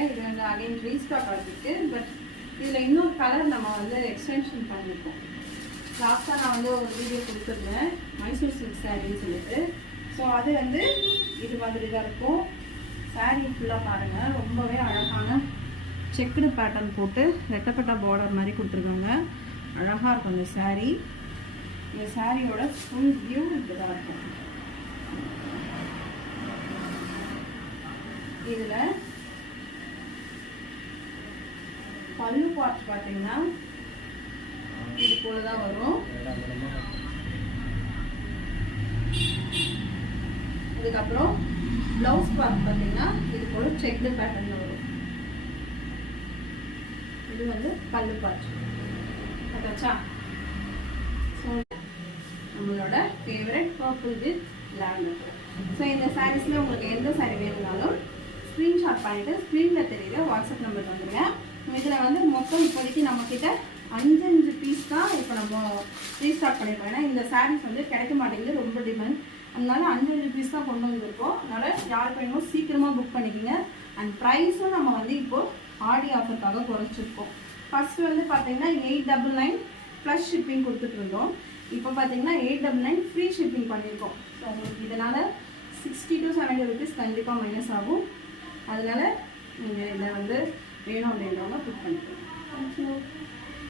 இது வந்து again restock ஆகிருக்கு. பட் இதில் இன்னொரு கலர் நம்ம வந்து எக்ஸ்டென்ஷன் பண்ணியிருக்கோம். லாஸ்ட்டாக நான் வந்து ஒரு வீடியோ கொடுத்துருந்தேன் மைசூர் சில்க் சாரின்னு சொல்லிட்டு. ஸோ அது வந்து இது மாதிரி தான் இருக்கும். சாரீ ஃபுல்லாக பாருங்கள், ரொம்பவே அழகான செக்குடு பேட்டர்ன் போட்டு ரெட்டப்பட்ட பார்டர் மாதிரி கொடுத்துருக்காங்க. அழகாக இருக்கும் இந்த சாரீ. இந்த சாரியோட ஃபுல் வியூ இப்படி தான் இருக்கும். இதில் பல்லு பார்ட் பார்த்தீங்கன்னா இது போல தான் வரும். அதுக்கப்புறம் பிளவுஸ் பார்ட் பார்த்தீங்கன்னா இது போல செக்டு பேட்டர்ன்ல வரும். இது வந்து பல்லு பார்ட். பார்த்தாச்சா? ஸோ நம்மளோட favourite purple with lavender. So இந்த சாரீஸில் உங்களுக்கு எந்த சாரீ வேணும்னாலும் ஸ்க்ரீன்ஷாட் பண்ணிவிட்டு ஸ்க்ரீனில் தெரியுற வாட்ஸ்அப் நம்பர் வந்துடுங்க. இதில் வந்து மொத்தம் இப்போதைக்கு நம்மக்கிட்ட 5 பீஸ் தான் இப்போ நம்ம ரீஸ்டார்ட் பண்ணியிருக்கோம். ஏன்னா இந்த சாரீஸ் வந்து கிடைக்க மாட்டேங்குது, ரொம்ப டிமாண்ட். அதனால 5 பீஸ் தான் கொண்டு வந்துருக்கோம். அதனால் யாருக்கு வேணுமோ சீக்கிரமாக புக் பண்ணிக்கோங்க. அண்ட் ப்ரைஸும் நம்ம வந்து இப்போது ஆடி ஆஃபருக்காக குறைச்சிருக்கோம். ஃபஸ்ட்டு வந்து பார்த்தீங்கன்னா 899 ப்ளஸ் ஷிப்பிங் கொடுத்துட்ருந்தோம். இப்போ பார்த்தீங்கன்னா 899 ஃப்ரீ ஷிப்பிங் பண்ணியிருக்கோம். ஸோ உங்களுக்கு இதனால் 60 to 70 ருபீஸ் கண்டிப்பாக மைனஸ் ஆகும். அதனால் நீங்கள் இதை வந்து வேணும் அப்படின்றவங்க புக் பண்ணிக்கலாம். தேங்க்யூ.